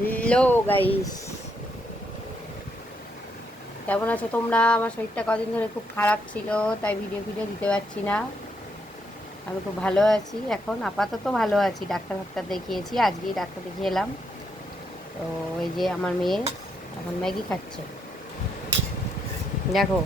Hello guys, কেমন আছো তোমরা? আমার শরীরটা কদিন ধরে খুব খারাপ ছিল, তাই ভিডিও দিতে পারছি না। আমি খুব ভালো আছি, এখন আপাতত ভালো আছি। ডাক্তার দেখিয়েছি, আজকেই ডাক্তার দেখিয়ে এলাম। তো এই যে আমার মেয়ে এখন ম্যাগি খাচ্ছে, দেখো।